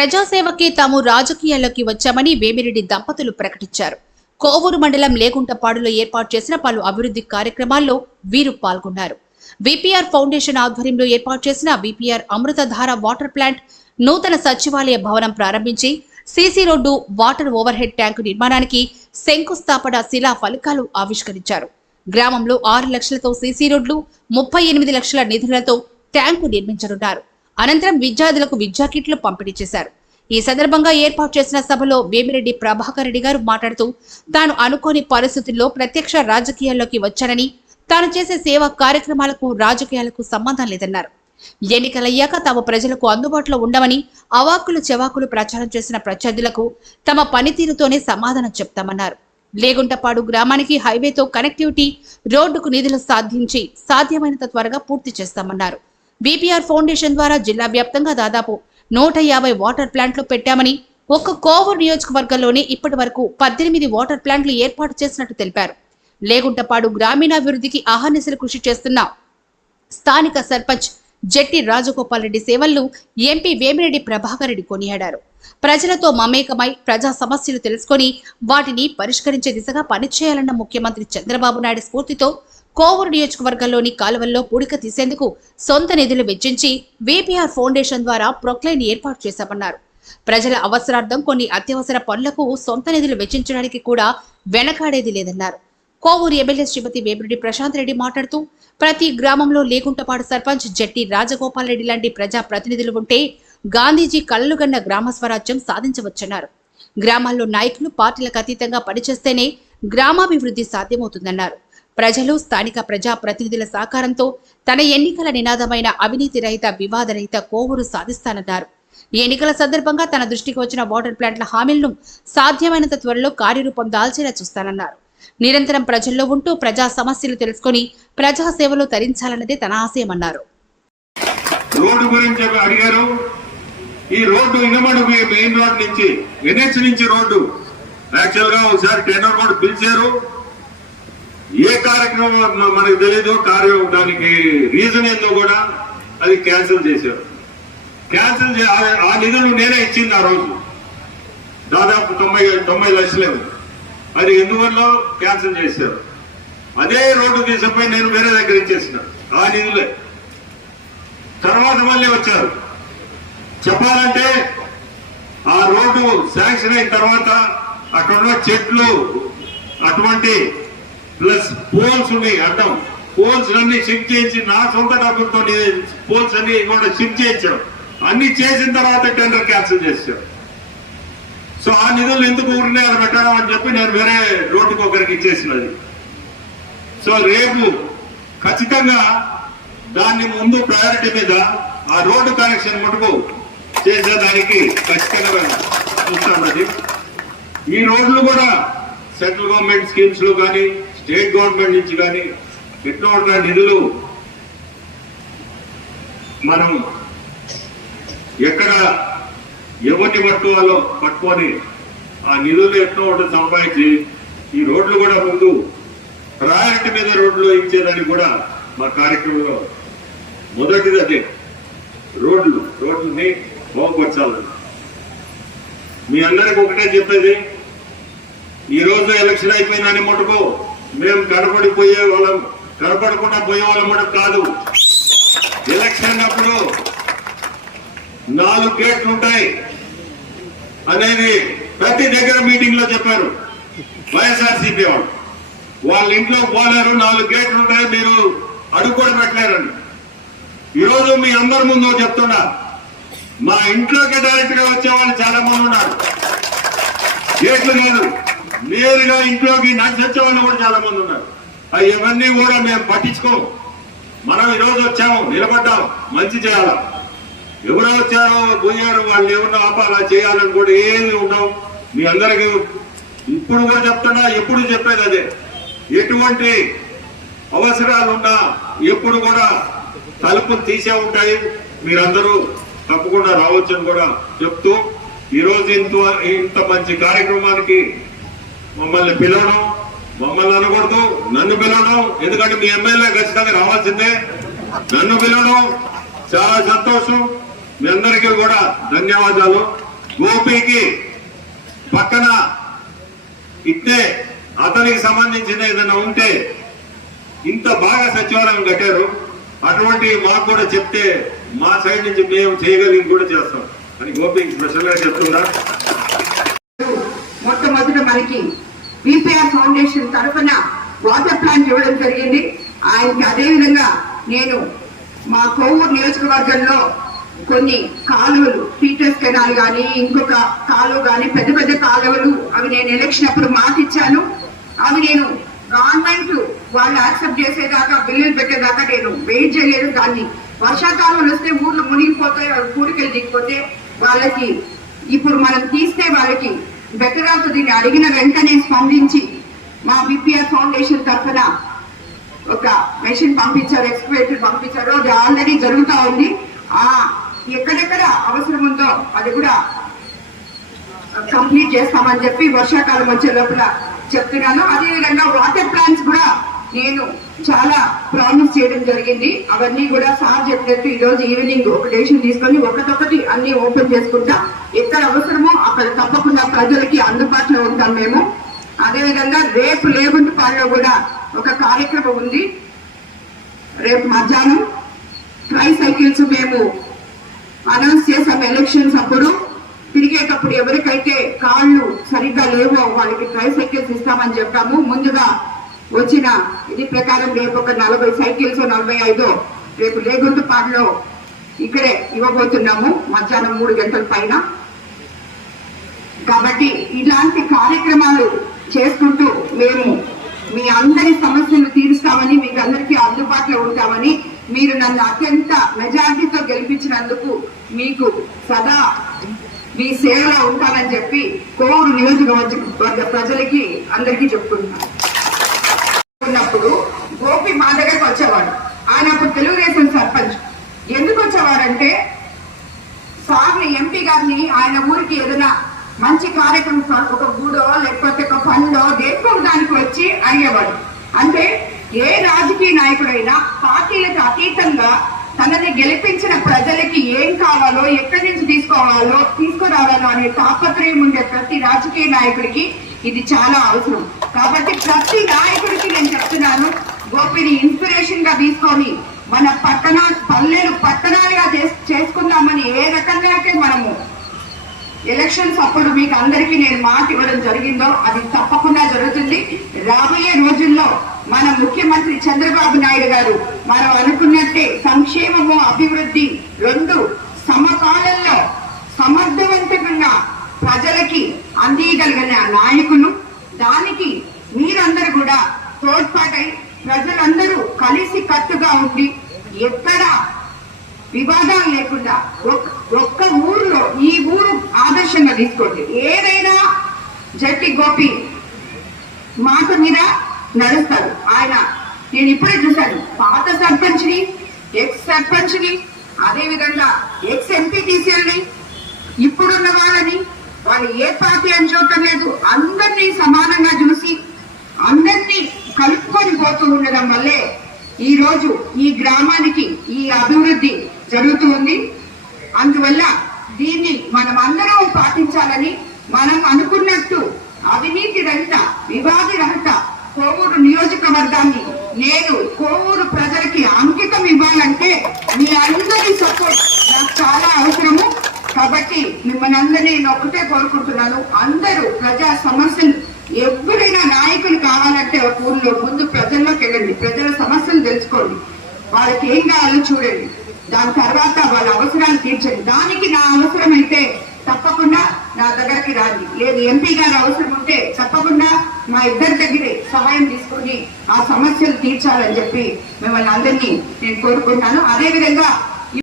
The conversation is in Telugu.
ప్రజాసేవకే తాము రాజకీయాల్లోకి వచ్చామని వేమిరెడ్డి దంపతులు ప్రకటించారు. కోవూరు మండలం లేకుంటపాడులో ఏర్పాటు చేసిన పలు అభివృద్ధి కార్యక్రమాల్లో వీరు పాల్గొన్నారు. విపిఆర్ ఫౌండేషన్ ఆధ్వర్యంలో ఏర్పాటు చేసిన విపిఆర్ అమృతధార వాటర్ ప్లాంట్ నూతన సచివాలయ భవనం ప్రారంభించి CC road water overhead tank నిర్మాణానికి శంకుస్థాపన శిలా ఫలికాలు ఆవిష్కరించారు. గ్రామంలో ఆరు లక్షలతో సీసీ రోడ్లు ముప్పై ఎనిమిది లక్షల నిధులతో ట్యాంకు నిర్మించనున్నారు. అనంతరం విద్యార్థులకు విద్యా కిట్లు పంపిణీ చేశారు. ఈ సందర్భంగా ఏర్పాటు చేసిన సభలో వేమిరెడ్డి ప్రభాకర్ రెడ్డి గారు మాట్లాడుతూ తాను అనుకోని పరిస్థితుల్లో ప్రత్యక్ష రాజకీయాల్లోకి వచ్చానని తాను చేసే సేవా కార్యక్రమాలకు రాజకీయాలకు సంబంధం లేదన్నారు. ఎన్నికలయ్యాక తాము ప్రజలకు అందుబాటులో ఉండమని అవాకులు చెవాకులు ప్రచారం చేసిన ప్రత్యర్థులకు తమ పనితీరుతోనే సమాధానం చెప్తామన్నారు. లేగుంటపాడు గ్రామానికి హైవేతో కనెక్టివిటీ రోడ్డుకు నిధులు సాధించి సాధ్యమైనంత త్వరగా పూర్తి చేస్తామన్నారు. బీపీఆర్ ఫౌండేషన్ ద్వారా జిల్లా వ్యాప్తంగా దాదాపు నూట యాభై వాటర్ ప్లాంట్లు పెట్టామని ఒక్క కోవూరు నియోజకవర్గంలోనే ఇప్పటి వరకు పద్దెనిమిది వాటర్ ప్లాంట్లు ఏర్పాటు చేసినట్టు తెలిపారు. లేగుంటపాడు గ్రామీణాభివృద్ధికి ఆహర్నిశలు కృషి చేస్తున్న స్థానిక సర్పంచ్ జట్టి రాజగోపాల్ రెడ్డి సేవలను ఎంపీ వేమిరెడ్డి ప్రభాకర్ రెడ్డి కొనియాడారు. ప్రజలతో మమేకమై ప్రజా సమస్యలు తెలుసుకొని వాటిని పరిష్కరించే దిశగా పనిచేయాలన్న ముఖ్యమంత్రి చంద్రబాబు నాయుడు స్ఫూర్తితో కోవూరు నియోజకవర్గంలోని కాలువల్లో పూడిక తీసేందుకు సొంత నిధులు వెచ్చించి విపిఆర్ ఫౌండేషన్ ద్వారా ప్రొక్లైన్ ఏర్పాటు చేశామన్నారు. ప్రజల అవసరార్థం కొన్ని అత్యవసర పనులకు సొంత నిధులు వెచ్చించడానికి కూడా వెనకాడేది లేదన్నారు. కోవూరు ఎమ్మెల్యే శ్రీమతి వేమిరెడ్డి ప్రశాంత్ రెడ్డి మాట్లాడుతూ ప్రతి గ్రామంలో లేకుంటపాడు సర్పంచ్ జట్టి రాజగోపాల్ రెడ్డి లాంటి ప్రజా ప్రతినిధులు ఉంటే గాంధీజీ కళ్ళలుగన్న గ్రామ స్వరాజ్యం సాధించవచ్చన్నారు. గ్రామాల్లో నాయకులు పార్టీలకు అతీతంగా పనిచేస్తేనే గ్రామాభివృద్ధి సాధ్యమవుతుందన్నారు. ప్రజలు స్థానిక ప్రజా ప్రతినిధుల సహకారంతో తన ఎన్నికల నినాదమైన అవినీతి రహిత వివాద రహిత కోవూరు సాధిస్తానన్నారు. ఈ ఎన్నికల సందర్భంగా తన దృష్టికి వచ్చిన వాటర్ ప్లాంట్ల హామీలను సాధ్యమైనంత త్వరలో కార్యరూపం దాల్చేలా చూస్తానన్నారు. నిరంతరం ప్రజల్లో ఉంటూ ప్రజా సమస్యలు తెలుసుకొని ప్రజా సేవలో తరించాలన్నదే తన ఆశయమన్నారు. రోడ్డు గురించి అడిగారు. ఈ రోడ్డు ఇనమడు మెయిన్ రోడ్ నుంచి ఎన్హెచ్ నుంచి రోడ్డు. యాక్చువల్గా ఒకసారి టెండర్ కూడా పిలిచారు. ఏ కార్యక్రమం మనకు తెలీదు కార్యం దానికి రీజన్ ఏందో కూడా అది క్యాన్సిల్ చేశారు. క్యాన్సిల్ చే ఆ- ఆ నిధులు నేనే ఇచ్చింది ఆ రోజు. దాదాపు తొంభై తొంభై లక్షలేము అది ఎందువల్ల క్యాన్సిల్ చేశారు? అదే రోడ్డు తీసుకుపోయి నేను వేరే దగ్గర ఇచ్చేసిన. ఆ నిధులే. తర్వాత మళ్ళీ వచ్చారు. చెప్పాలంటే ఆ రోడ్డు శాంక్షన్ అయిన తర్వాత అక్కడ ఉన్న చెట్లు అటువంటి ప్లస్ పోల్స్ ఉన్నాయి అడ్డం పోల్స్ అన్ని షిఫ్ట్ చేయించి నా సొంత డబ్బులతో పోల్స్ అన్ని కూడా షిఫ్ట్ చేయించాం. అన్ని చేసిన తర్వాత టెండర్ క్యాన్సిల్ చేశాం. సో ఆ నిధులు ఎందుకు ఊరినే అది పెట్టడం అని చెప్పి నేను వేరే రోడ్డుకి ఒకరికి ఇచ్చేసినది సో రేపు ఖచ్చితంగా దాన్ని ముందు ప్రయారిటీ మీద ఆ రోడ్డు కనెక్షన్ మటుకు చేసేదానికి ఖచ్చితంగా చూస్తాం అది ఈ రోడ్లు కూడా సెంట్రల్ గవర్నమెంట్ స్కీమ్స్లో కానీ స్టేట్ గవర్నమెంట్ నుంచి కానీ ఎట్లా ఉన్న నిధులు మనం ఎక్కడ ఎవరిని పట్టుకోవాలో పట్టుకొని ఆ నిధులు ఎట్లా ఒకటి సంపాదించి ఈ రోడ్లు కూడా ముందు ప్రయారిటీ మీద రోడ్లు ఇచ్చేదని కూడా మా కార్యక్రమంలో మొదటిది అదే. రోడ్లు రోడ్లని బాగుపరచాలని మీ అందరికి ఒకటే చెప్పేది ఈ రోజు ఎలక్షన్ అయిపోయిందని ముట్టుకో. మేము కనపడిపోయే వాళ్ళం కనపడకుండా పోయే వాళ్ళం కాదు. ఎలక్షన్ అప్పుడు నాలుగు గేట్లు ఉంటాయి. అనేది ప్రతి దగ్గర మీటింగ్లో చెప్పారు. వైఎస్ఆర్సీపీ వాళ్ళు. వాళ్ళ ఇంట్లో పోలేరు నాలుగు గేట్లు ఉంటాయి మీరు అడుగు కూడా పెట్టలేరండి. ఈరోజు మీ అందరి ముందు చెప్తున్నా. మా ఇంట్లోకి డైరెక్ట్గా వచ్చే వాళ్ళు చాలా మంది ఉన్నారు గేట్లు లేదు. నేరుగా ఇంట్లోకి నడిచి వచ్చే వాళ్ళు కూడా చాలా మంది ఉన్నారు. అవి ఇవన్నీ కూడా మేము పట్టించుకోము మనం ఈరోజు వచ్చాము నిలబడ్డాం మంచి చేయాలా? ఎవరో వచ్చారో పోయారు వాళ్ళు ఏమన్నా ఆపాలా చేయాలని కూడా ఏమి ఉండవు. మీ అందరికీ ఇప్పుడు కూడా చెప్తున్నా ఎప్పుడు చెప్పేది అదే. ఎటువంటి అవసరాలున్నా ఎప్పుడు కూడా తలుపులు తీసే ఉంటాయి. మీరందరూ తప్పకుండా రావచ్చని కూడా చెప్తూ ఈరోజు ఇంత ఇంత మంచి కార్యక్రమానికి మమ్మల్ని పిలవడం మమ్మల్ని అనకూడదు నన్ను పిలవడం ఎందుకంటే మీ ఎమ్మెల్యే ఖచ్చితంగా రావాల్సిందే నన్ను పిలవడం చాలా సంతోషం. మీ అందరికీ కూడా ధన్యవాదాలు. గోపికి పక్కన ఇట్టే అతనికి సంబంధించిన ఏదైనా ఉంటే ఇంత బాగా సచివాలయం కట్టారు. అటువంటి మాకు కూడా చెప్తే మా సైడ్ నుంచి మేము చేయగలిగి కూడా చేస్తాం. అని గోపికి స్పెషల్గా చెప్తున్నా మొట్టమొదట మనకి బీపీఆర్ ఫౌండేషన్ తరఫున వాటర్ ప్లాంట్ ఇవ్వడం జరిగింది. ఆయనకి అదేవిధంగా నేను మా కోవూరు నియోజకవర్గంలో కొన్ని కాలువలు పీటర్స్ కెనాల్ కానీ ఇంకొక కాలువ కానీ పెద్ద పెద్ద కాలువలు అవి నేను ఎలక్షన్ అప్పుడు మాట ఇచ్చాను అవి నేను గవర్నమెంట్ వాళ్ళు యాక్సెప్ట్ చేసేదాకా బిల్లులు పెట్టేదాకా నేను వెయిట్ చేయలేదు. దాన్ని వర్షాకాలంలో వస్తే ఊర్లు మునిగిపోతే కూడికెళ్ళి దిగిపోతే వాళ్ళకి ఇప్పుడు మనం తీస్తే వాళ్ళకి బెటర్ అవుతుంది అడిగిన వెంటనే స్పందించి మా బిపిఆర్ ఫౌండేషన్ తరఫున ఒక మెషిన్ పంపించారు ఎక్స్కవేటర్ పంపించారు. అది ఆల్రెడీ జరుగుతూ ఉంది. ఆ ఎక్కడెక్కడ అవసరం ఉందో అది కూడా కంప్లీట్ చేస్తామని చెప్పి వర్షాకాలం వచ్చే లోపల చెప్తున్నాను. అదేవిధంగా వాటర్ ప్లాంట్స్ కూడా నేను చాలా ప్రామిస్ చేయడం జరిగింది. అవన్నీ కూడా సార్ చెప్పినట్టు ఈరోజు ఈవినింగ్ ఒక డెసిషన్ తీసుకొని ఒకటొకటి అన్ని ఓపెన్ చేసుకుంటా. ఎక్కడ అవసరమో అక్కడ తప్పకుండా ప్రజలకి అందుబాటులో ఉంటాం మేము. అదేవిధంగా రేపు లేగుంటుపాడులో కూడా ఒక కార్యక్రమం ఉంది. రేపు మధ్యాహ్నం ట్రై సైకిల్స్ మేము అనౌన్స్ చేసాం ఎలక్షన్స్ అప్పుడు. తిరిగేటప్పుడు ఎవరికైతే కాళ్ళు సరిగ్గా లేవో వాళ్ళకి ట్రై సైకిల్స్ ఇస్తామని చెప్పాము. ముందుగా వచ్చిన ఇది ప్రకారం రేపు ఒక నలభై సైకిల్స్ నలభై ఐదు రేపు లేగుంటుపాడులో ఇక్కడే ఇవ్వబోతున్నాము మధ్యాహ్నం మూడు గంటల పైన. కాబట్టి ఇలాంటి కార్యక్రమాలు చేసుకుంటూ మేము మీ అందరి సమస్యలు తీరుస్తామని మీకు అందరికీ అందుబాటులో ఉంటామని మీరు నన్ను అత్యంత మెజార్టీతో గెలిపించినందుకు మీకు సదా మీ సేవలో ఉంటానని చెప్పి కోవూరు నియోజకవర్గ ప్రజలకి అందరికీ చెప్తున్నాను. ఉన్నప్పుడు గోపి మా దగ్గరకు వచ్చేవాడు. ఆయన అప్పుడు తెలుగుదేశం సర్పంచ్. ఎందుకు వచ్చేవాడంటే సార్ని ఎంపీ గారిని ఆయన ఊరికి ఏదైనా మంచి కార్యక్రమం ఒక గూడో లేకపోతే ఒక పండో దేనికో దానికి వచ్చి అడిగేవాడు. అంటే ఏ రాజకీయ నాయకుడైనా పార్టీలకు అతీతంగా తనని గెలిపించిన ప్రజలకి ఏం కావాలో ఎక్కడి నుంచి తీసుకోవాలో తీసుకురావాలో అనే తాపత్రయం ఉండే ప్రతి రాజకీయ నాయకుడికి ఇది చాలా అవసరం. కాబట్టి ప్రతి నాయకుడికి నేను చెప్తున్నాను గోపిని ఇన్స్పిరేషన్గా తీసుకొని మన పట్టణ పల్లెలు పట్టణాలుగా చేస్- చేసుకుందామని ఏ రకంగా అయితే మనము ఎలక్షన్స్ అప్పుడు మీకు అందరికీ నేను మాట ఇవ్వడం జరిగిందో అది తప్పకుండా జరుగుతుంది. రాబోయే రోజుల్లో మన ముఖ్యమంత్రి చంద్రబాబు నాయుడు గారు మనం అనుకున్నట్టే సంక్షేమము అభివృద్ధి రెండు సమకాలంలో సమర్థవంతంగా ప్రజలకి అందియగలిగిన నాయకులు దానికి మీరందరూ కూడా తోడ్పాటై ప్రజలందరూ కలిసి ఉండి ఎక్కడ వివాదాలు లేకుండా ఒక్క ఊరిలో ఈ ఊరు ఆదర్శంగా తీసుకోండి. ఏదైనా జట్టి గోపి మాట మీద నడుస్తారు. ఆయన నేను ఇప్పుడే చూశాను. పాత సర్పంచ్ని ఎక్స్ సర్పంచ్ని అదేవిధంగా ఎక్స్ ఎంపీటీసీలని ఇప్పుడున్న వాళ్ళని వాళ్ళు ఏ పార్టీ అని చూడటం లేదు. అందరినీ సమానంగా చూసి అందరినీ కలుపుకొని పోతూ ఉండడం వల్లే ఈ రోజు ఈ గ్రామానికి ఈ అభివృద్ధి జరుగుతూ ఉంది అందువల్ల దీన్ని మనం అందరం పాటించాలని మనం అనుకున్నట్టు అవినీతి రహిత వివాది రహిత కోవూరు నియోజకవర్గాన్ని నేను కోవూరు ప్రజలకి అంకితం ఇవ్వాలంటే మీ అందరి సపోర్ట్ నాకు చాలా అవసరము. కాబట్టి మిమ్మల్ని అందరినీ నేను ఒకటే కోరుకుంటున్నాను. అందరూ ప్రజా సమస్యలు ఎవరైనా నాయకులు కావాలంటే ఒక ఊర్లో ముందు ప్రజల్లోకి వెళ్ళండి. ప్రజల సమస్యలు తెలుసుకోండి. వాళ్ళకి ఏం కావాలో చూడండి. దాని తర్వాత వాళ్ళ అవసరాలు తీర్చండి. దానికి నా అవసరం అయితే తప్పకుండా నా దగ్గరికి రాండి. లేదు ఎంపీ గారు అవసరం ఉంటే తప్పకుండా మా ఇద్దరి దగ్గరే సహాయం తీసుకొని ఆ సమస్యలు తీర్చాలని చెప్పి మిమ్మల్ని అందరినీ నేను కోరుకుంటాను అదేవిధంగా